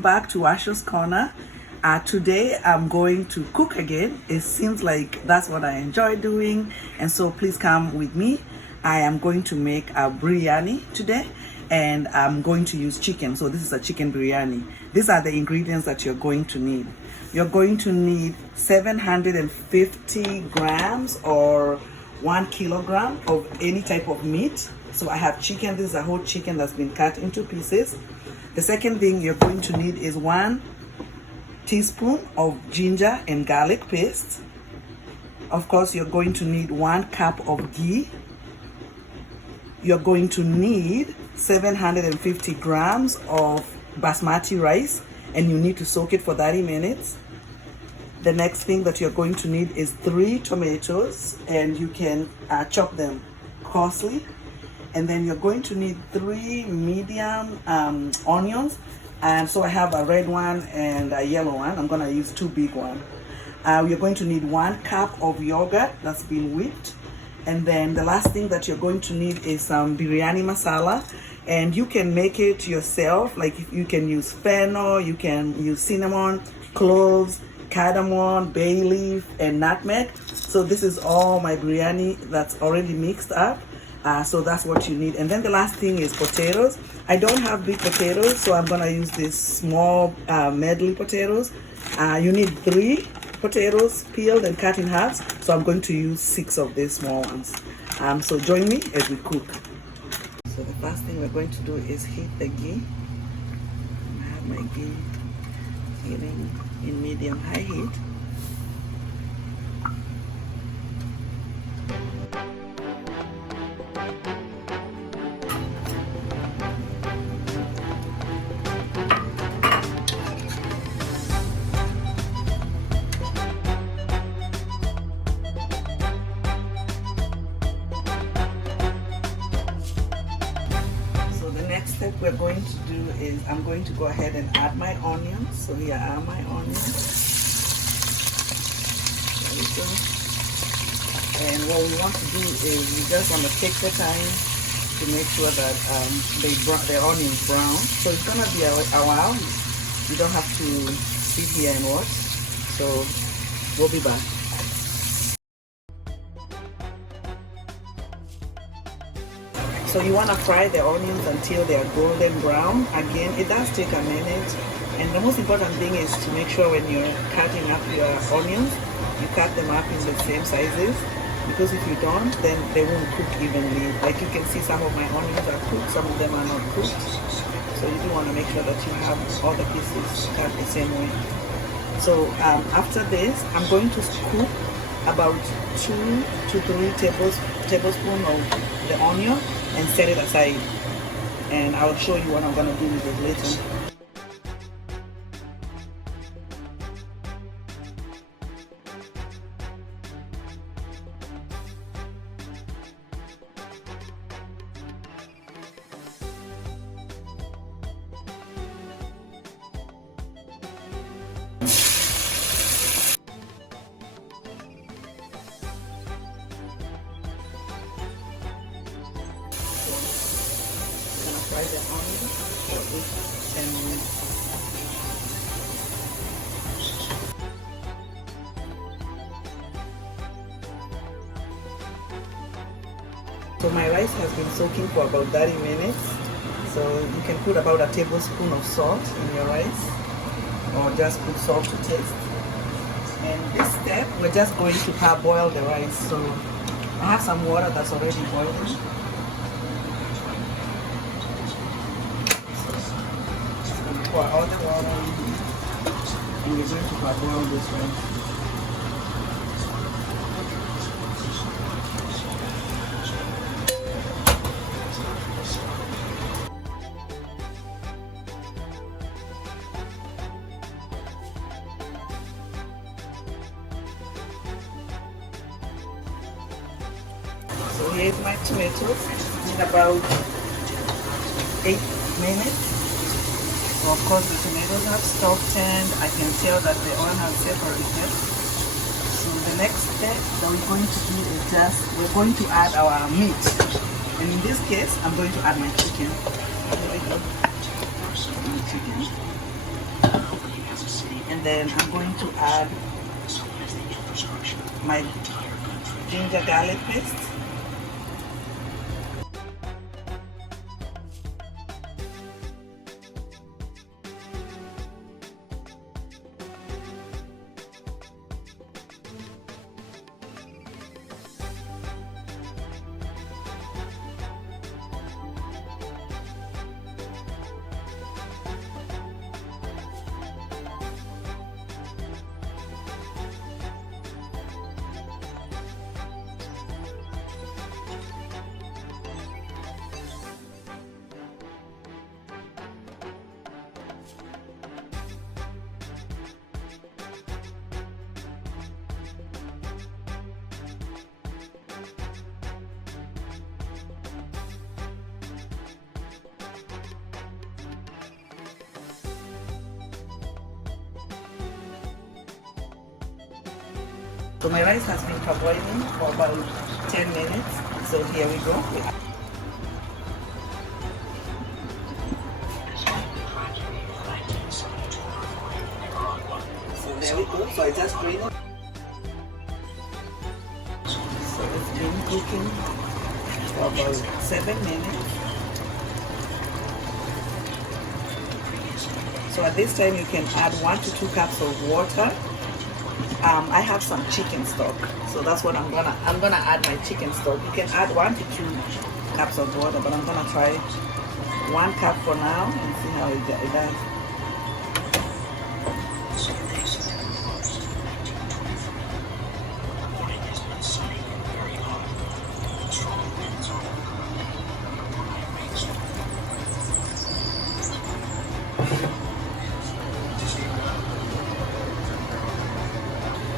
welcome back to Wacu's Corner. Today I'm going to cook again. It seems like that's what I enjoy doing, and so please come with me. I am going to make a biryani today, and I'm going to use chicken. So this is a chicken biryani. These are the ingredients that you're going to need. You're going to need 750 grams or 1 kilogram of any type of meat. So I have chicken. This is a whole chicken that's been cut into pieces. The second thing you're going to need is 1 teaspoon of ginger and garlic paste. Of course, you're going to need 1 cup of ghee. You're going to need 750 grams of basmati rice, and you need to soak it for 30 minutes. The next thing that you're going to need is 3 tomatoes, and you can chop them coarsely. And then you're going to need 3 medium onions. And so I have a red one and a yellow one. I'm gonna use 2 big ones. You're going to need 1 cup of yogurt that's been whipped. And then the last thing that you're going to need is some biryani masala. And you can make it yourself. Like you can use fennel, you can use cinnamon, cloves, cardamom, bay leaf, and nutmeg. So this is all my biryani that's already mixed up. So that's what you need. And then the last thing is potatoes. I don't have big potatoes, so I'm gonna use these small medley potatoes. You need 3 potatoes peeled and cut in halves, so I'm going to use 6 of these small ones. So join me as we cook. So the first thing we're going to do is heat the ghee. I have my ghee heating in medium-high heat. Next step we're going to do is I'm going to go ahead and add my onions. So here are my onions. There we go. And what we want to do is we just want to take the time to make sure that the onions brown. So it's gonna be a while. You don't have to sit here and watch. So we'll be back. So you want to fry the onions until they are golden brown. Again, it does take a minute. And the most important thing is to make sure when you're cutting up your onions, you cut them up in the same sizes. Because if you don't, then they won't cook evenly. Like you can see, some of my onions are cooked, some of them are not cooked. So you do want to make sure that you have all the pieces cut the same way. So after this, I'm going to cook about 2 to 3 tablespoons of the onion and set it aside, and I'll show you what I'm gonna do with it later. Fry the onion for 10 minutes. So my rice has been soaking for about 30 minutes. So you can put about a tablespoon of salt in your rice, or just put salt to taste. And this step, we're just going to parboil the rice. So I have some water that's already boiling. Pour all the water in, and we're going to parboil this rice. So here's my tomatoes in about 8 minutes. Of course, the tomatoes have softened. I can tell that the oil has separated. So the next step that we're going to do is we're going to add our meat. And in this case, I'm going to add my chicken. Here we go. My chicken. And then I'm going to add my ginger garlic paste. So my rice has been parboiling for about 10 minutes. So here we go. So there we go. So I just drain it. So it's been cooking for about 7 minutes. So at this time you can add 1 to 2 cups of water. I have some chicken stock, so that's what I'm gonna add my chicken stock. You can add 1 to 2 cups of water, but I'm gonna try 1 cup for now and see how it does.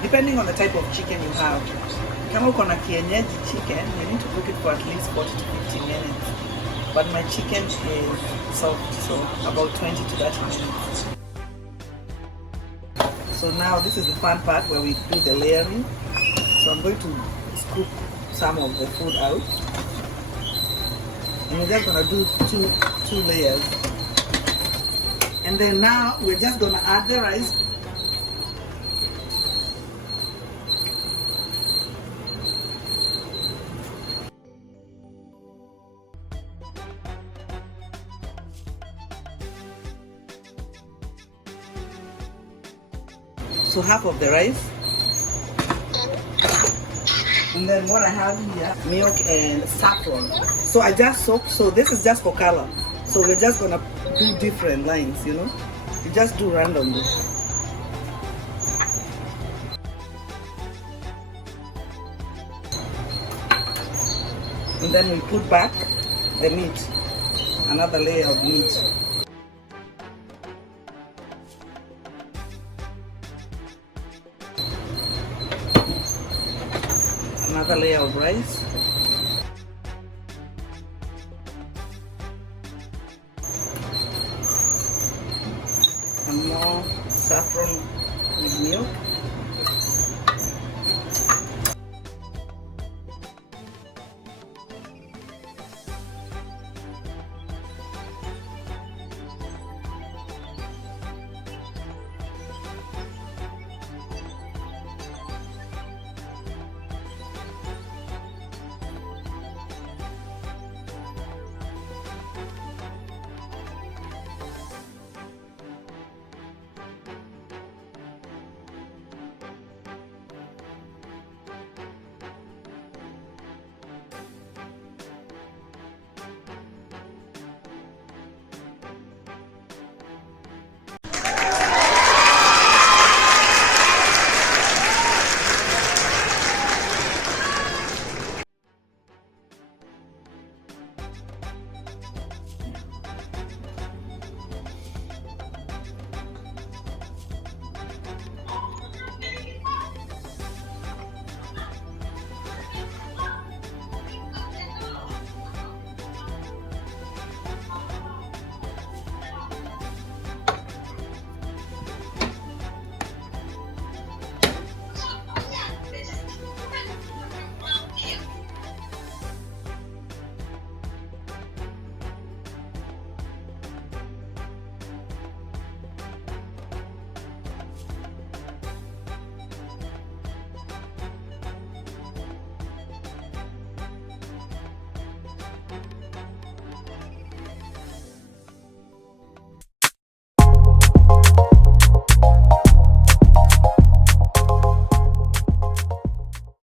Depending on the type of chicken you have. Kama uko na kienyeji chicken, you need to cook it for at least 40 to 50 minutes. But my chicken is soft, so about 20 to 30 minutes. So now this is the fun part where we do the layering. So I'm going to scoop some of the food out. And we're just gonna do two layers. And then now we're just gonna add the rice. So half of the rice, and then what I have here, milk and saffron. So I just soak. So this is just for color. So we're just gonna do different lines, you know. You just do randomly. And then we put back the meat, another layer of meat. Another layer of rice.